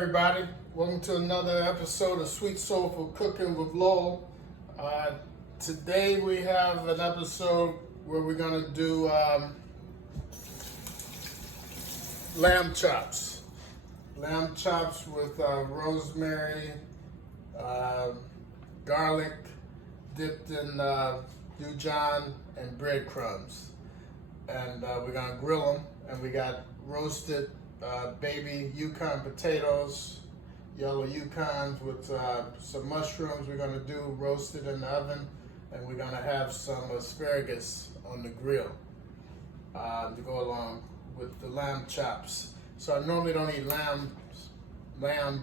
everybody. Welcome to another episode of Sweet Soulful Cooking with Lowell. Today we have an episode where we're going to do lamb chops. Lamb chops with rosemary, garlic, dipped in Dijon and breadcrumbs. And we're going to grill them. And we got roasted baby Yukon potatoes, yellow Yukons with some mushrooms we're going to do roasted in the oven, and we're going to have some asparagus on the grill to go along with the lamb chops. So I normally don't eat lamb,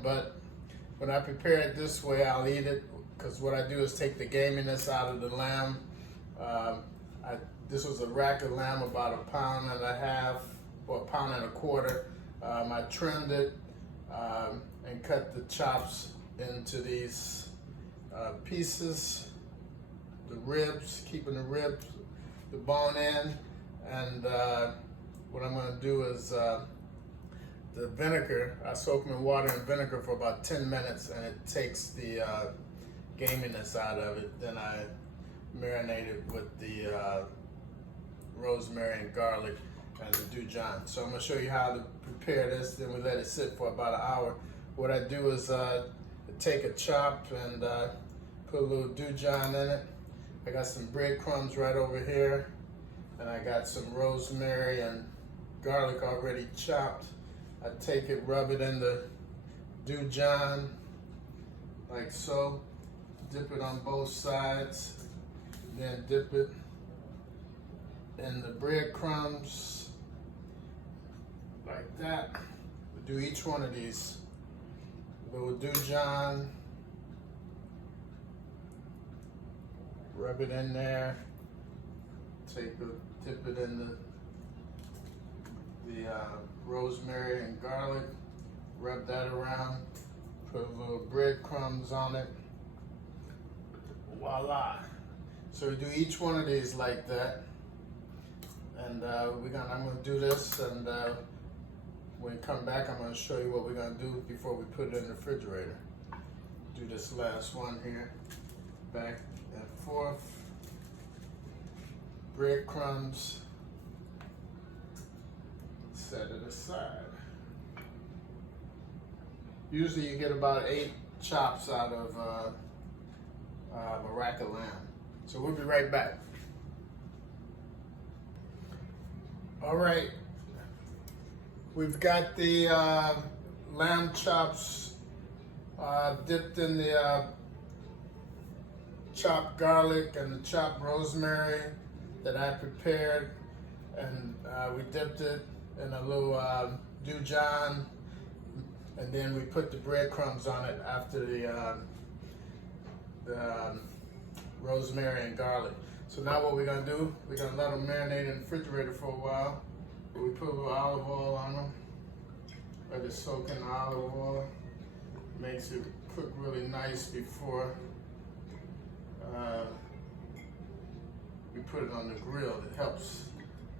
but when I prepare it this way, I'll eat it, because what I do is take the gaminess out of the lamb. This was a rack of lamb, about 1.5 pounds or 1.25 pounds. I trimmed it and cut the chops into these pieces, the ribs, keeping the bone in. And what I'm going to do is the vinegar, I soak them in water and vinegar for about 10 minutes, and it takes the gaminess out of it. Then I marinate it with the rosemary and garlic and the Dijon. So I'm going to show you how to prepare this. Then we let it sit for about an hour. What I do is take a chop and put a little Dijon in it. I got some breadcrumbs right over here, and I got some rosemary and garlic already chopped. I take it, rub it in the Dijon like so, dip it on both sides, then dip it in the breadcrumbs like that. We'll do each one of these. Little Dijon, rub it in there, dip it in the rosemary and garlic, rub that around, put a little breadcrumbs on it, voila. So we do each one of these like that. And I'm going to do this, and when we come back, I'm going to show you what we're going to do before we put it in the refrigerator. Do this last one here, back and forth, breadcrumbs, set it aside. Usually you get about 8 chops out of a rack of lamb. So we'll be right back. All right, we've got the lamb chops dipped in the chopped garlic and the chopped rosemary that I prepared, and we dipped it in a little Dijon, and then we put the breadcrumbs on it after the rosemary and garlic. So now what we're going to do, we're going to let them marinate in the refrigerator for a while. We put a little olive oil on them. Let it soak in the olive oil. Makes it cook really nice before we put it on the grill. It helps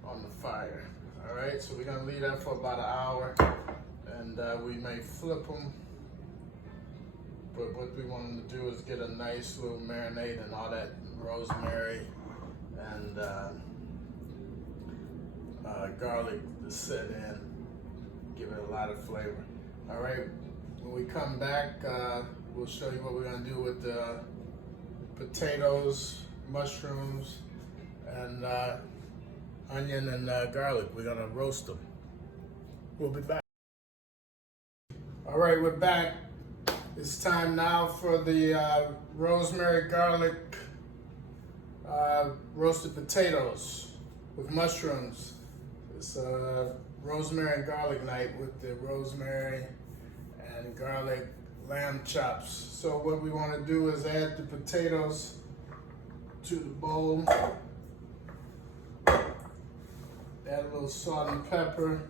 on the fire. All right, so we're going to leave that for about an hour, and we may flip them. But what we want them to do is get a nice little marinade and all that rosemary and garlic to set in, give it a lot of flavor. All right, when we come back, we'll show you what we're gonna do with the potatoes, mushrooms, and onion and garlic. We're gonna roast them. We'll be back. All right, we're back. It's time now for the rosemary, garlic, roasted potatoes with mushrooms. It's rosemary and garlic night with the rosemary and garlic lamb chops. So what we want to do is add the potatoes to the bowl. Add a little salt and pepper.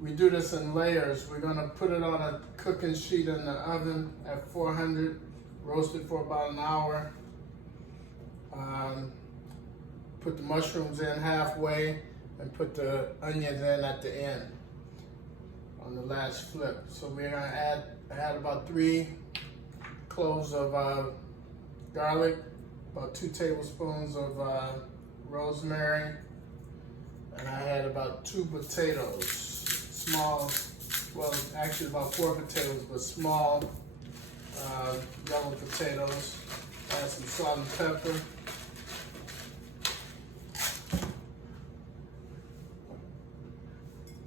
We do this in layers. We're going to put it on a cooking sheet in the oven at 400, roast it for about an hour. Put the mushrooms in halfway and put the onions in at the end on the last flip. So we're going to add I had about 3 cloves of garlic, about 2 tablespoons of rosemary, and I had about 2 potatoes, small, well, actually about 4 potatoes, but small yellow potatoes. Add some salt and pepper.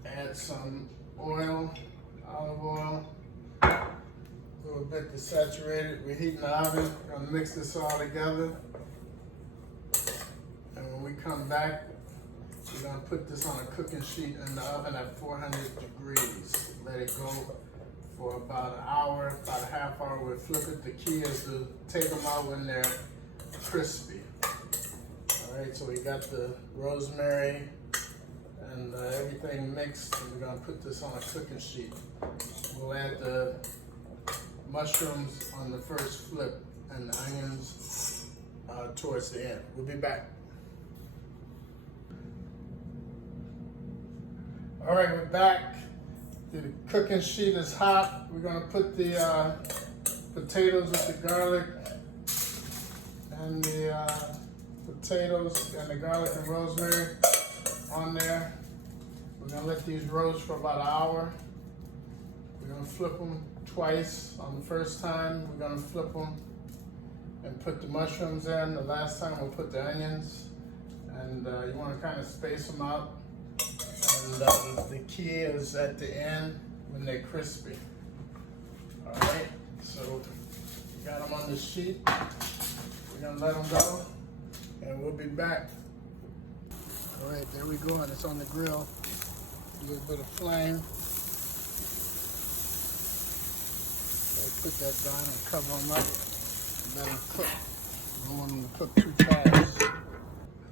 Add some oil, olive oil, a little bit to saturate it. We're heating the oven. We're gonna mix this all together. And when we come back, we're gonna put this on a cooking sheet in the oven at 400 degrees. Let it go for about an hour, about a half hour. We'll flip it. The key is to take them out when they're crispy. All right, so we got the rosemary and everything mixed, and we're gonna put this on a cooking sheet. We'll add the mushrooms on the first flip and the onions towards the end. We'll be back. All right, we're back. The cooking sheet is hot. We're gonna put the potatoes with the garlic and the potatoes and the garlic and rosemary on there. We're gonna let these roast for about an hour. We're gonna flip them twice. On the first time, we're gonna flip them and put the mushrooms in. The last time, we'll put the onions. And you wanna kind of space them out. And the key is at the end when they're crispy. All right, so we got them on the sheet. We're gonna let them go, and we'll be back. All right, there we go, and it's on the grill. A little bit of flame. So put that down and cover them up and let them cook. We don't want them to cook too fast.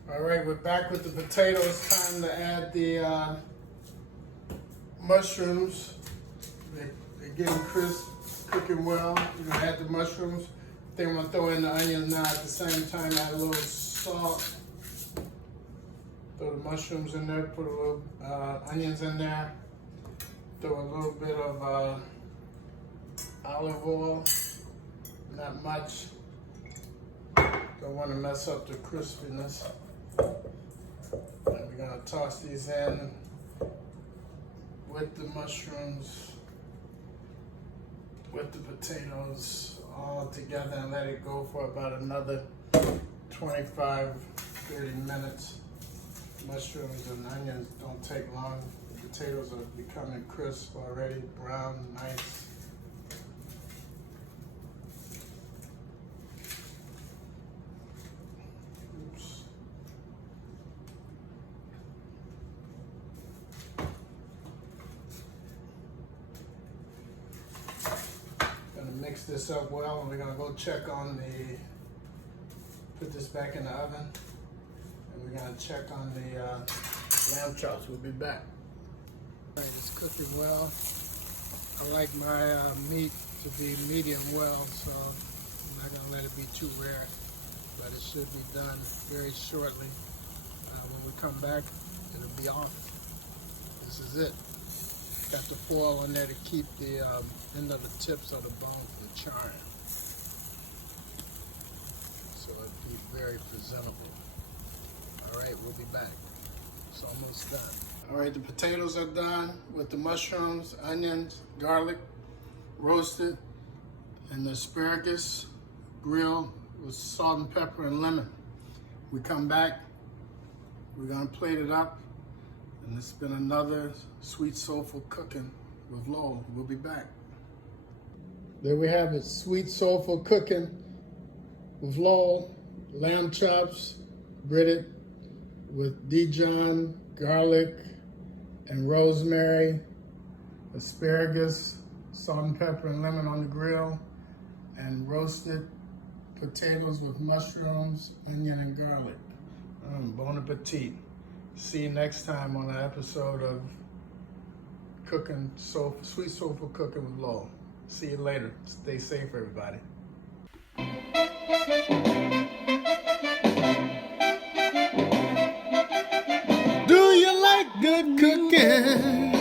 All right, we're back with the potatoes. Time to add the mushrooms. They're getting crisp, cooking well. We're gonna add the mushrooms. I think I'm gonna throw in the onions now at the same time. Add a little salt. Throw the mushrooms in there. Put a little onions in there. Throw a little bit of olive oil. Not much. Don't want to mess up the crispiness. And we're gonna toss these in with the mushrooms, with the potatoes all together, and let it go for about another 25-30 minutes. Mushrooms and onions don't take long. The potatoes are becoming crisp already, brown, nice. Mix this up well, and we're gonna go check on put this back in the oven, and we're gonna check on the lamb chops. We'll be back. All right, it's cooking well. I like my meat to be medium well, so I'm not gonna let it be too rare, but it should be done very shortly. When we come back, it'll be off. This is it. Got the foil on there to keep the end of the tips of the bone from charring. So it'll be very presentable. All right, we'll be back. It's almost done. All right, the potatoes are done with the mushrooms, onions, garlic, roasted, and the asparagus grilled with salt and pepper and lemon. We come back, we're gonna plate it up, and it's been another sweet, soulful cooking with Lowell. We'll be back. There we have it, sweet, soulful cooking with Lowell. Lamb chops, breaded with Dijon, garlic, and rosemary, asparagus, salt and pepper and lemon on the grill, and roasted potatoes with mushrooms, onion, and garlic. Bon appetit. See you next time on an episode of Cooking, Sweet Soulful Cooking with Lowell. See you later. Stay safe, everybody. Do you like good cooking?